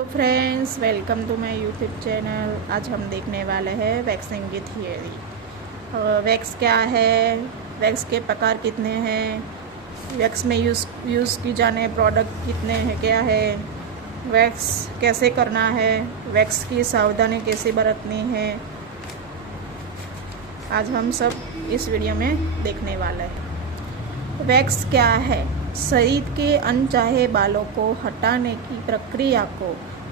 Hello friends, welcome to my YouTube channel. आज हम देखने वाले हैं वैक्सिंग की थियरी। वैक्स क्या है, वैक्स के प्रकार कितने हैं, वैक्स में यूज़ की जाने प्रोडक्ट कितने हैं, क्या है, वैक्स कैसे करना है, वैक्स की सावधानी कैसे बरतनी है, आज हम सब इस वीडियो में देखने वाले हैं। वैक्स क्या है? शरीर के अनचाहे बालों को हटाने की प्रक्रिया को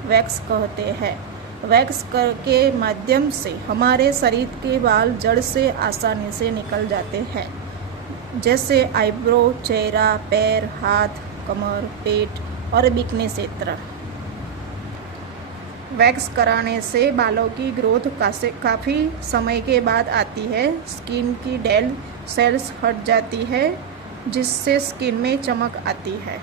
वैक्स कहते हैं। वैक्स के माध्यम से हमारे शरीर के बाल जड़ से आसानी से निकल जाते हैं, जैसे आईब्रो, चेहरा, पैर, हाथ, कमर, पेट और बिकने क्षेत्र। वैक्स कराने से बालों की ग्रोथ काफ़ी समय के बाद आती है। स्किन की डेड सेल्स हट जाती है, जिससे स्किन में चमक आती है।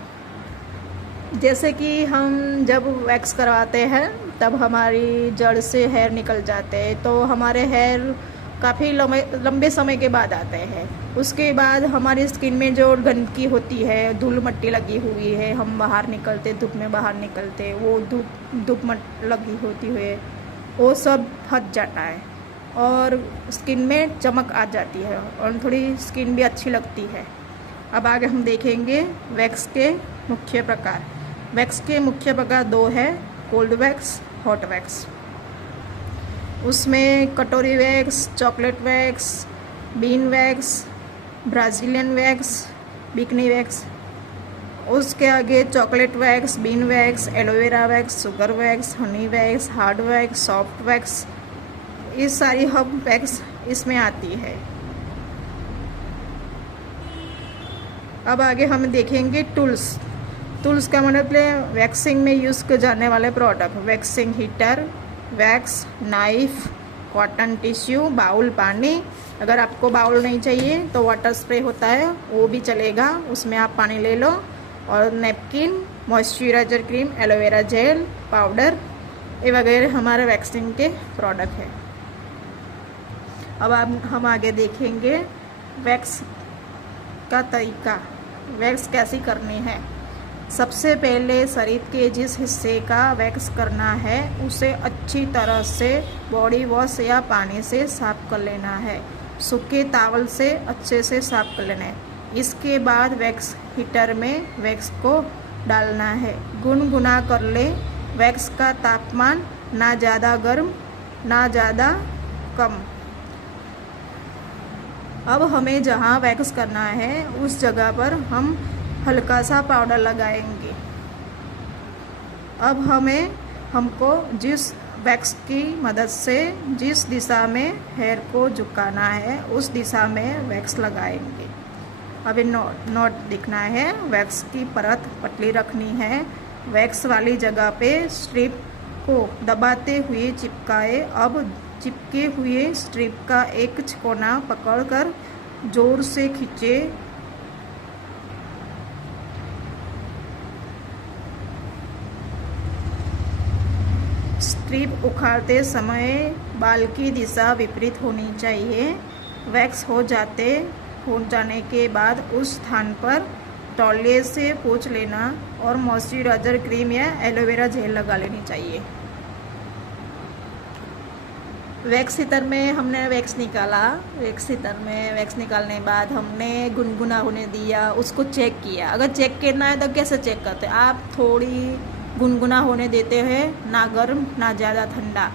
जैसे कि हम जब वैक्स करवाते हैं तब हमारी जड़ से हेयर निकल जाते हैं, तो हमारे हेयर काफ़ी लंबे समय के बाद आते हैं। उसके बाद हमारी स्किन में जो गंदगी होती है, धूल मट्टी लगी हुई है, हम बाहर निकलते, धूप में बाहर निकलते, वो धूप मट्टी लगी होती है, वो सब हट जाता है और स्किन में चमक आ जाती है और थोड़ी स्किन भी अच्छी लगती है। अब आगे हम देखेंगे वैक्स के मुख्य प्रकार। वैक्स के मुख्य प्रकार दो है, कोल्ड वैक्स, हॉट वैक्स। उसमें कटोरी wax, chocolate wax, bean wax, Brazilian wax, bikini wax. उसके आगे chocolate wax, bean wax, aloe vera wax, sugar wax, honey wax, hard wax, soft wax, ये सारी हब वैक्स इसमें आती है। अब आगे हम देखेंगे टूल्स। टूल्स का मतलब है वैक्सिंग में यूज़ किए जाने वाले product. Waxing heater, wax, knife, cotton tissue, bowl, पानी। अगर आपको बाउल नहीं चाहिए तो वाटर स्प्रे होता है, वो भी चलेगा, उसमें आप पानी ले लो। और napkin, moisturiser cream, aloe vera gel, powder, ये वगैरह हमारे वैक्सिंग के प्रोडक्ट है। अब हम आगे देखेंगे वैक्स का तरीका। वैक्स कैसी करनी है? सबसे पहले शरीर के जिस हिस्से का वैक्स करना है उसे अच्छी तरह से बॉडी वॉश या पानी से साफ कर लेना है। सूखे टॉवल से अच्छे से साफ कर लेना है। इसके बाद वैक्स हीटर में वैक्स को डालना है। गुनगुना कर ले। वैक्स का तापमान ना ज़्यादा गर्म ना ज़्यादा कम। अब हमें जहाँ वैक्स करना है उस जगह पर हम हल्का सा पाउडर लगाएंगे। अब हमको जिस वैक्स की मदद से जिस दिशा में हेयर को झुकाना है उस दिशा में वैक्स लगाएंगे। अभी नोट दिखना है। वैक्स की परत पतली रखनी है। वैक्स वाली जगह पे स्ट्रिप को दबाते हुए चिपकाए। अब चिपके हुए स्ट्रिप का एक कोना पकड़कर जोर से खींचे। स्ट्रिप उखाड़ते समय बाल की दिशा विपरीत होनी चाहिए। वैक्स हो जाने के बाद उस स्थान पर तौलिए से पोंछ लेना और मॉइस्चराइजर क्रीम या एलोवेरा जेल लगा लेनी चाहिए। वैक्स हीटर में हमने वैक्स निकाला। वैक्स हीटर में वैक्स निकालने के बाद हमने गुनगुना होने दिया, उसको चेक किया। अगर चेक करना है तो कैसे चेक करते हैं? आप थोड़ी गुनगुना होने देते हैं, ना गर्म ना ज़्यादा ठंडा।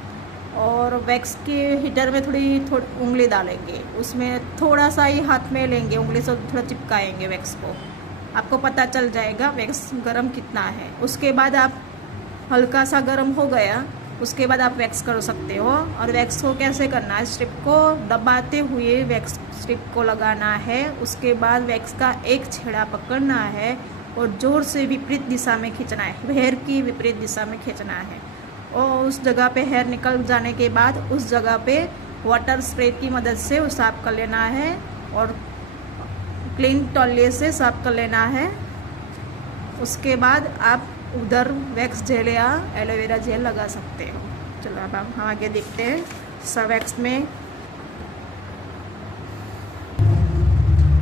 और वैक्स के हीटर में थोड़ी उंगली डालेंगे, उसमें थोड़ा सा ही हाथ में लेंगे, उंगली से थोड़ा चिपकाएंगे वैक्स को। आपको पता चल जाएगा वैक्स गर्म कितना है। उसके बाद आप हल्का सा गर्म हो गया, उसके बाद आप वैक्स कर सकते हो। और वैक्स को कैसे करना है? स्ट्रिप को दबाते हुए वैक्स स्ट्रिप को लगाना है। उसके बाद वैक्स का एक छेड़ा पकड़ना है और जोर से विपरीत दिशा में खींचना है। हेयर की विपरीत दिशा में खींचना है और उस जगह पे हेयर निकल जाने के बाद उस जगह पे वाटर स्प्रे की मदद से साफ कर लेना है और क्लीन तौलिए से साफ कर लेना है। उसके बाद आप उधर वैक्स जेल या एलोवेरा जेल लगा सकते हो। चलो अब हम आगे देखते हैं सब वैक्स में।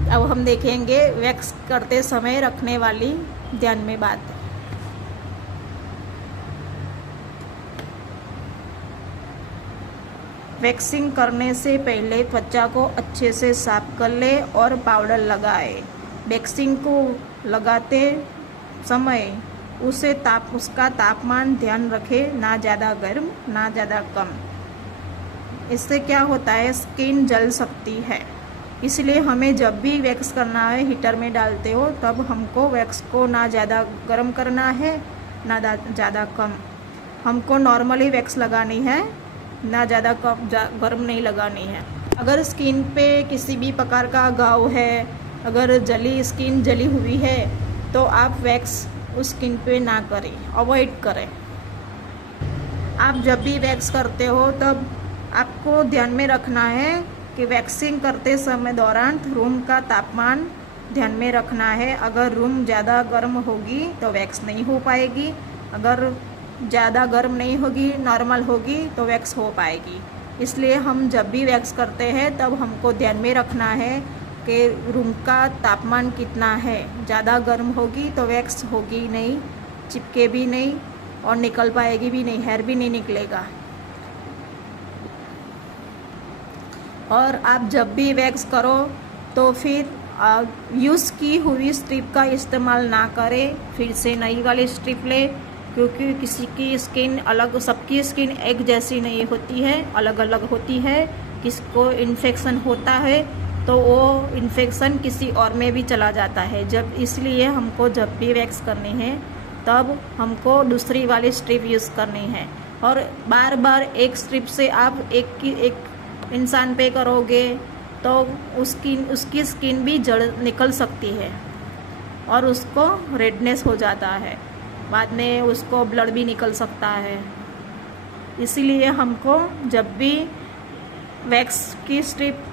अब हम देखेंगे वैक्स करते समय रखने वाली ध्यान में बात। वैक्सिंग करने से पहले त्वचा को अच्छे से साफ कर ले और पाउडर लगाए। वैक्सिंग को लगाते समय उसका तापमान ध्यान रखें, ना ज़्यादा गर्म ना ज़्यादा कम। इससे क्या होता है, स्किन जल सकती है। इसलिए हमें जब भी वैक्स करना है, हीटर में डालते हो तब हमको वैक्स को ना ज़्यादा गर्म करना है ना ज़्यादा कम। हमको नॉर्मली वैक्स लगानी है, ना ज़्यादा कम गर्म नहीं लगानी है। अगर स्किन पे किसी भी प्रकार का घाव है, अगर स्किन जली हुई है तो आप वैक्स उस स्किन पे ना करें, अवॉइड करें। आप जब भी वैक्स करते हो तब आपको ध्यान में रखना है कि वैक्सिंग करते समय दौरान रूम का तापमान ध्यान में रखना है। अगर रूम ज़्यादा गर्म होगी तो वैक्स नहीं हो पाएगी, अगर ज़्यादा गर्म नहीं होगी, नॉर्मल होगी तो वैक्स हो पाएगी। इसलिए हम जब भी वैक्स करते हैं तब हमको ध्यान में रखना है कि रूम का तापमान कितना है। ज़्यादा गर्म होगी तो वैक्स होगी नहीं, चिपके भी नहीं और निकल पाएगी भी नहीं, हेयर भी नहीं निकलेगा। और आप जब भी वैक्स करो तो फिर यूज़ की हुई स्ट्रिप का इस्तेमाल ना करें, फिर से नई वाली स्ट्रिप ले, क्योंकि किसी की स्किन अलग, सबकी स्किन एक जैसी नहीं होती है, अलग अलग होती है। किसको इन्फेक्शन होता है तो वो इन्फेक्शन किसी और में भी चला जाता है। इसलिए हमको जब भी वैक्स करनी है तब हमको दूसरी वाली स्ट्रिप यूज़ करनी है। और बार बार एक स्ट्रिप से आप एक इंसान पे करोगे तो उसकी स्किन भी जड़ निकल सकती है और उसको रेडनेस हो जाता है, बाद में उसको ब्लड भी निकल सकता है। इसीलिए हमको जब भी वैक्स की स्ट्रिप